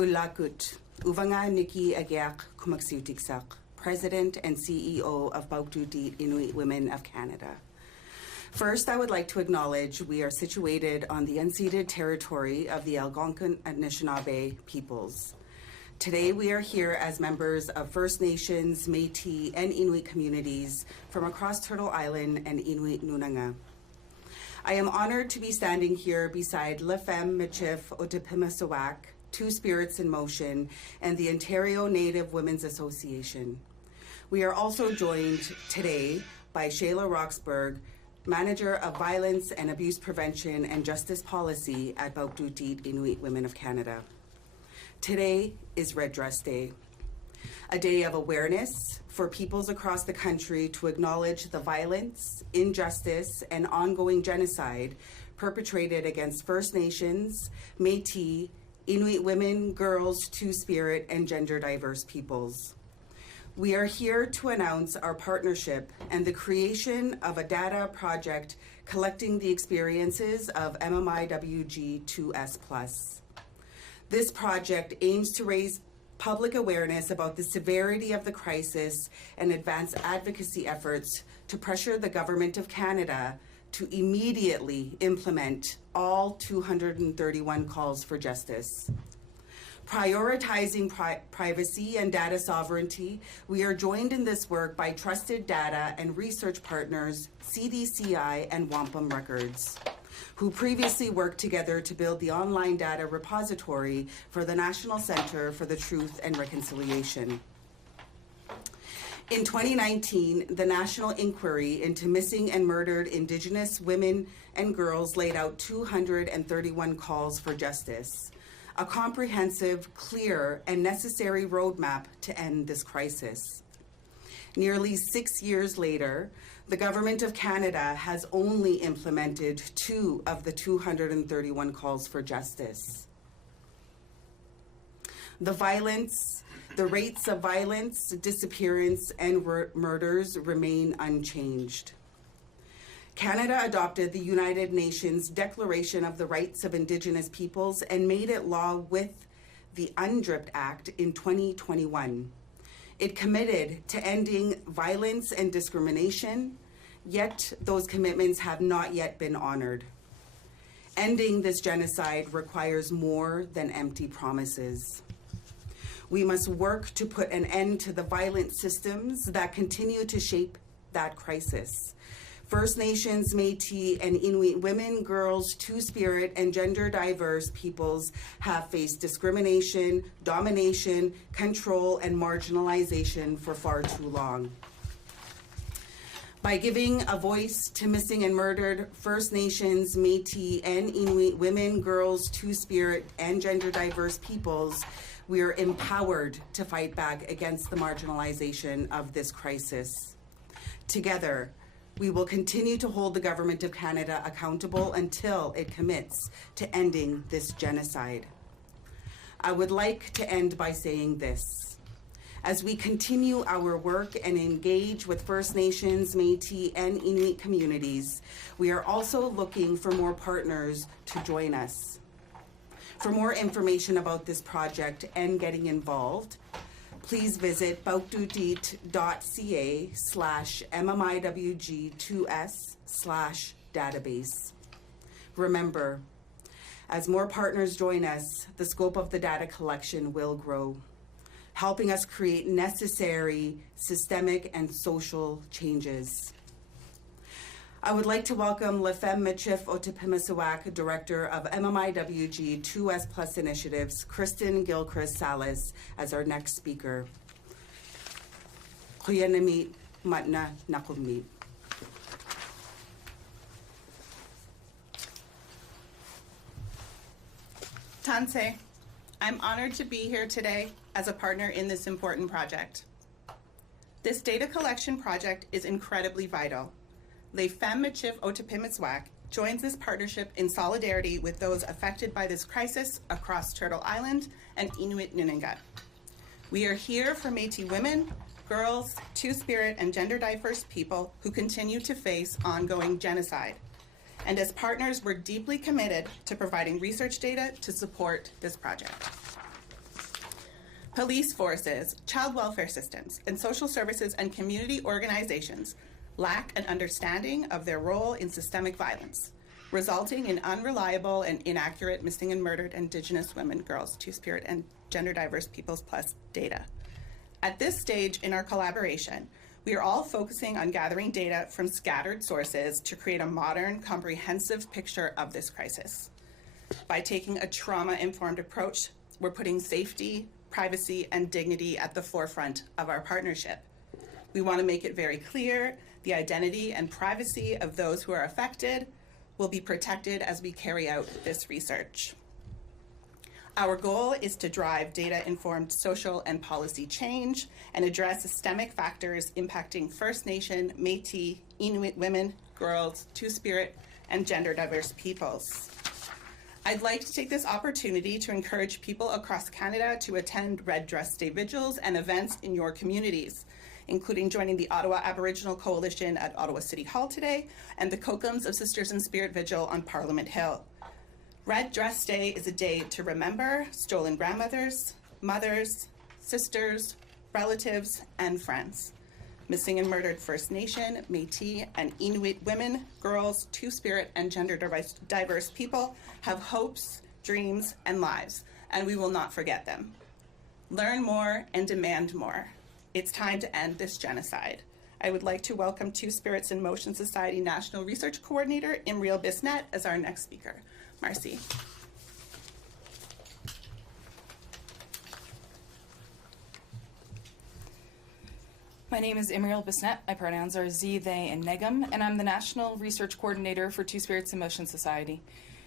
Ulakut, Uvanga Nikki Agiak Kumaksiutiksak, President and CEO of MMIWG2S Inuit Women of Canada. First, I would like to acknowledge we are situated on the unceded territory of the Algonquin Anishinaabe peoples. Today, we are here as members of First Nations, Métis, and Inuit communities from across Turtle Island and Inuit Nunanga. I am honored to be standing here beside MMIWG2S, Two Spirits in Motion, and the Ontario Native Women's Association. We are also joined today by Shayla Roxburgh, Manager of Violence and Abuse Prevention and Justice Policy at MMIWG2S Inuit Women of Canada. Today is Red Dress Day, a day of awareness for peoples across the country to acknowledge the violence, injustice, and ongoing genocide perpetrated against First Nations, Métis, Inuit women, girls, Two-Spirit, and gender-diverse peoples. We are here to announce our partnership and the creation of a data project collecting the experiences of MMIWG2S+. This project aims to raise public awareness about the severity of the crisis and advance advocacy efforts to pressure the Government of Canada to immediately implement all 231 calls for justice. Prioritizing privacy and data sovereignty, we are joined in this work by trusted data and research partners, CDCI and Wampum Records, who previously worked together to build the online data repository for the National Centre for the Truth and Reconciliation. In 2019, the National Inquiry into Missing and Murdered Indigenous Women and Girls laid out 231 calls for justice, a comprehensive, clear, and necessary roadmap to end this crisis. Nearly 6 years later, the Government of Canada has only implemented 2 of the 231 calls for justice. The rates of violence, disappearance, and murders remain unchanged. Canada adopted the United Nations Declaration of the Rights of Indigenous Peoples and made it law with the UNDRIP Act in 2021. It committed to ending violence and discrimination, yet those commitments have not yet been honored. Ending this genocide requires more than empty promises. We must work to put an end to the violent systems that continue to shape that crisis. First Nations, Métis, and Inuit women, girls, Two-Spirit, and gender-diverse peoples have faced discrimination, domination, control, and marginalization for far too long. By giving a voice to missing and murdered First Nations, Métis, and Inuit women, girls, Two-Spirit, and gender-diverse peoples, we are empowered to fight back against the marginalization of this crisis. Together, we will continue to hold the Government of Canada accountable until it commits to ending this genocide. I would like to end by saying this. As we continue our work and engage with First Nations, Métis, and Inuit communities, we are also looking for more partners to join us. For more information about this project and getting involved, please visit MMIWG2S/MMIWG2S/database. Remember, as more partners join us, the scope of the data collection will grow, helping us create necessary systemic and social changes. I would like to welcome MMIWG2S, Director of MMIWG2S+ Initiatives, Kristen Gilchrist Salas, as our next speaker. Kuyanamit Matna Nakumit. Tanse, I'm honored to be here today as a partner in this important project. This data collection project is incredibly vital. Les Femmes MMIWG2S joins this partnership in solidarity with those affected by this crisis across Turtle Island and Inuit Nunanga. We are here for Métis women, girls, Two-Spirit, and gender-diverse people who continue to face ongoing genocide. And as partners, we're deeply committed to providing research data to support this project. Police forces, child welfare systems, and social services and community organizations lack an understanding of their role in systemic violence, resulting in unreliable and inaccurate missing and murdered Indigenous women, girls, Two-Spirit, and gender diverse peoples plus data. At this stage in our collaboration, we are all focusing on gathering data from scattered sources to create a modern, comprehensive picture of this crisis. By taking a trauma-informed approach, we're putting safety, privacy, and dignity at the forefront of our partnership. We want to make it very clear the identity and privacy of those who are affected will be protected as we carry out this research. Our goal is to drive data-informed social and policy change and address systemic factors impacting First Nation, Métis, Inuit women, girls, Two-Spirit, and gender diverse peoples. I'd like to take this opportunity to encourage people across Canada to attend Red Dress Day vigils and events in your communities, including joining the Ottawa Aboriginal Coalition at Ottawa City Hall today and the Kokums of Sisters in Spirit Vigil on Parliament Hill. Red Dress Day is a day to remember stolen grandmothers, mothers, sisters, relatives, and friends. Missing and murdered First Nation, Métis, and Inuit women, girls, Two-Spirit, and gender diverse people have hopes, dreams, and lives, and we will not forget them. Learn more and demand more. It's time to end this genocide. I would like to welcome Two-Spirits in Motion Society National Research Coordinator, Imriel Bisnet, as our next speaker. Marcy. My name is Imriel Bisnet. My pronouns are ze, they, and negum, and I'm the National Research Coordinator for Two-Spirits in Motion Society.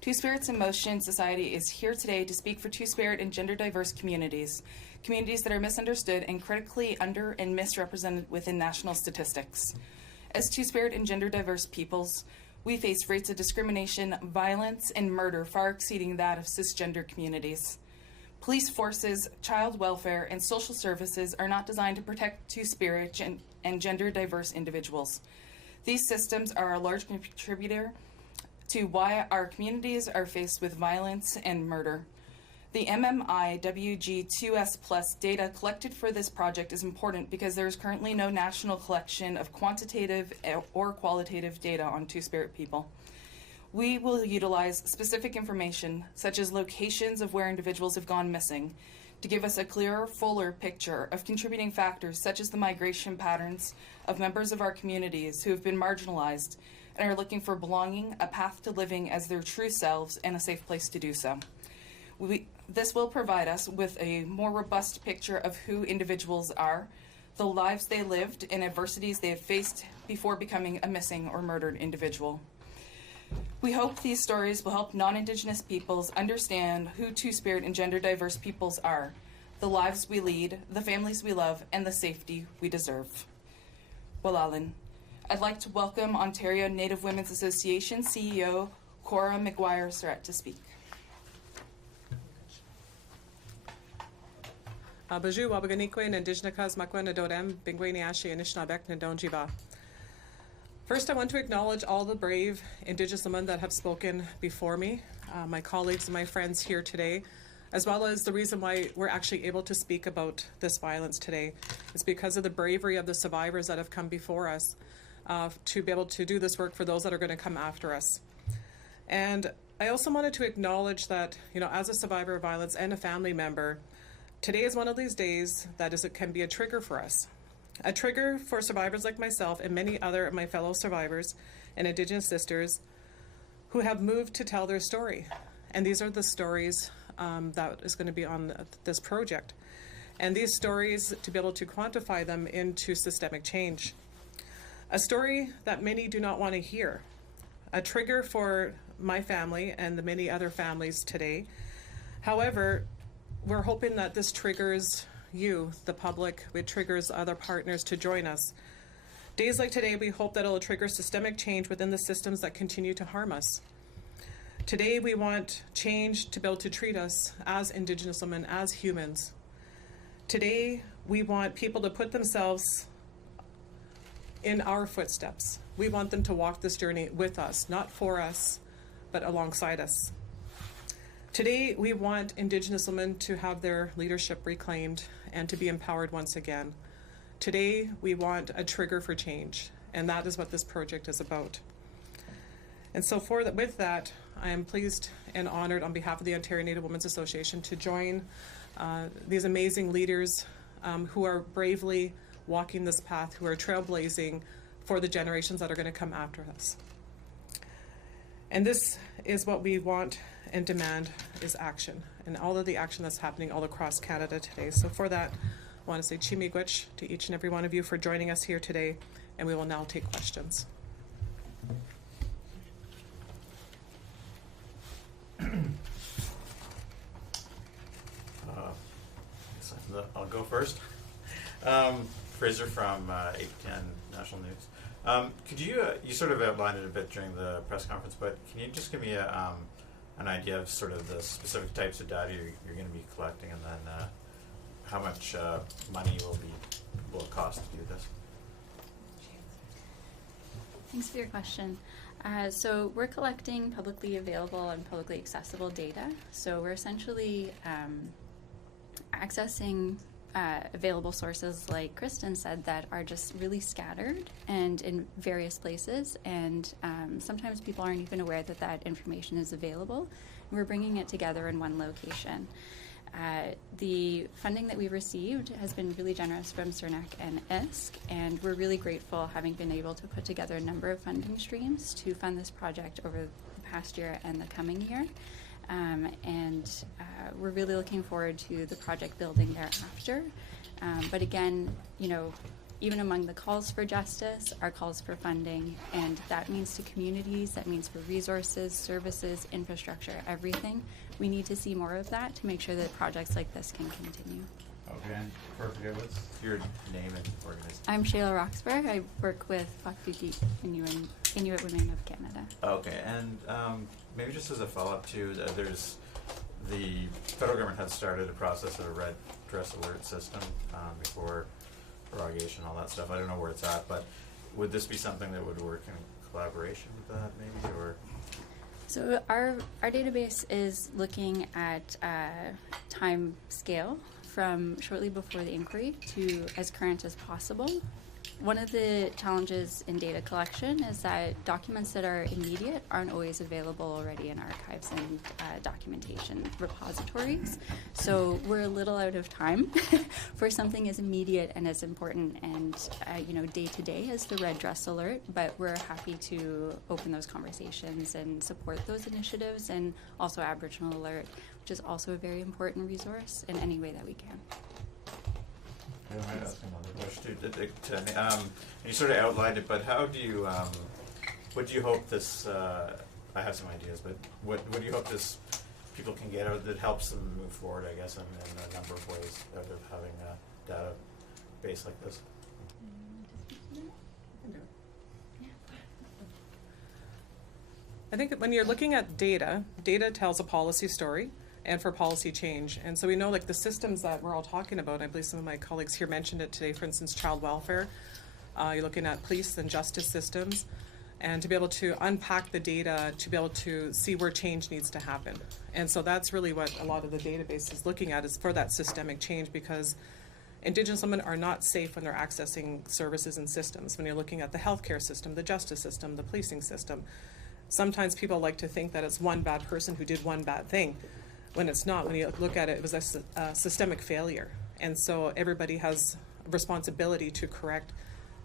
Two-Spirits in Motion Society is here today to speak for Two-Spirit and gender diverse communities that are misunderstood and critically under and misrepresented within national statistics. As Two-Spirit and gender diverse peoples, we face rates of discrimination, violence, and murder far exceeding that of cisgender communities. Police forces, child welfare, and social services are not designed to protect Two-Spirit and gender diverse individuals. These systems are a large contributor to why our communities are faced with violence and murder. The MMIWG2S plus data collected for this project is important because there is currently no national collection of quantitative or qualitative data on Two-Spirit people. We will utilize specific information, such as locations of where individuals have gone missing, to give us a clearer, fuller picture of contributing factors such as the migration patterns of members of our communities who have been marginalized and are looking for belonging, a path to living as their true selves, and a safe place to do so. This will provide us with a more robust picture of who individuals are, the lives they lived, and adversities they have faced before becoming a missing or murdered individual. We hope these stories will help non-Indigenous peoples understand who Two-Spirit and gender diverse peoples are, the lives we lead, the families we love, and the safety we deserve. Walalin. I'd like to welcome Ontario Native Women's Association CEO Cora McGuire-Surratt to speak. Baju Wabaganiquen, Indigenous Makwen Adodem, Bingweni Ashi, Anishinabek, Ndonjiva. First, I want to acknowledge all the brave Indigenous women that have spoken before me, my colleagues and my friends here today, as well as the reason why we're actually able to speak about this violence today. It's because of the bravery of the survivors that have come before us to be able to do this work for those that are going to come after us. And I also wanted to acknowledge that, as a survivor of violence and a family member, today is one of these days that it can be a trigger for us. A trigger for survivors like myself and many other of my fellow survivors and Indigenous sisters who have moved to tell their story. And these are the stories that is going to be on this project. And these stories, to be able to quantify them into systemic change. A story that many do not want to hear. A trigger for my family and the many other families today. However, we're hoping that this triggers you, the public, it triggers other partners to join us. Days like today, we hope that it will trigger systemic change within the systems that continue to harm us. Today, we want change to be able to treat us as Indigenous women, as humans. Today, we want people to put themselves in our footsteps. We want them to walk this journey with us, not for us, but alongside us. Today, we want Indigenous women to have their leadership reclaimed and to be empowered once again. Today, we want a trigger for change, and that is what this project is about. And so with that, I am pleased and honored on behalf of the Ontario Native Women's Association to join these amazing leaders who are bravely walking this path, who are trailblazing for the generations that are going to come after us. And this is what we want and demand is action, and all of the action that's happening all across Canada today. So for that, I want to say Chimigwich to each and every one of you for joining us here today, and we will now take questions. I'll go first. Fraser from 810 National News. Could you, you sort of outlined it a bit during the press conference, but can you just give me an idea of sort of the specific types of data you're going to be collecting, and then how much money will it cost to do this? Thanks for your question. So we're collecting publicly available and publicly accessible data. So we're essentially accessing available sources, like Kristen said, that are just really scattered and in various places, and sometimes people aren't even aware that that information is available. And we're bringing it together in one location. The funding that we've received has been really generous from CERNAC and ISK, and we're really grateful having been able to put together a number of funding streams to fund this project over the past year and the coming year. We're really looking forward to the project building thereafter. But again, you know, even among the calls for justice are calls for funding, and that means to communities, that means for resources, services, infrastructure, everything. We need to see more of that to make sure that projects like this can continue. Okay, and perfect. What's your name and organization? I'm Shayla Roxburgh. I work with Fakdugi Inuit Women of Canada. Okay, and maybe just as a follow-up to, there's the federal government had started a process of a red dress alert system before prorogation, all that stuff. I don't know where it's at, but would this be something that would work in collaboration with that, maybe, or? So our database is looking at time scale from shortly before the inquiry to as current as possible. One of the challenges in data collection is that documents that are immediate aren't always available already in archives and documentation repositories. So we're a little out of time for something as immediate and as important and day to day as the red dress alert, but we're happy to open those conversations and support those initiatives, and also Aboriginal Alert, which is also a very important resource in any way that we can. I might ask another question. You sort of outlined it, but how do you, what do you hope this, I have some ideas, but what do you hope this people can get out that helps them move forward, I guess, in a number of ways out of having a database like this? I think that when you're looking at data tells a policy story and for policy change. And so we know, like, the systems that we're all talking about, I believe some of my colleagues here mentioned it today, for instance, child welfare. You're looking at police and justice systems, and to be able to unpack the data, to be able to see where change needs to happen. And so that's really what a lot of the database is looking at, is for that systemic change, because Indigenous women are not safe when they're accessing services and systems. When you're looking at the healthcare system, the justice system, the policing system, sometimes people like to think that it's one bad person who did one bad thing, when it's not. When you look at it, it was a systemic failure. And so everybody has a responsibility to correct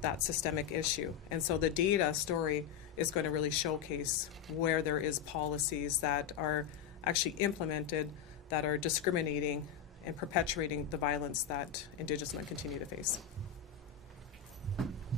that systemic issue. And so the data story is going to really showcase where there is policies that are actually implemented that are discriminating and perpetuating the violence that Indigenous women continue to face.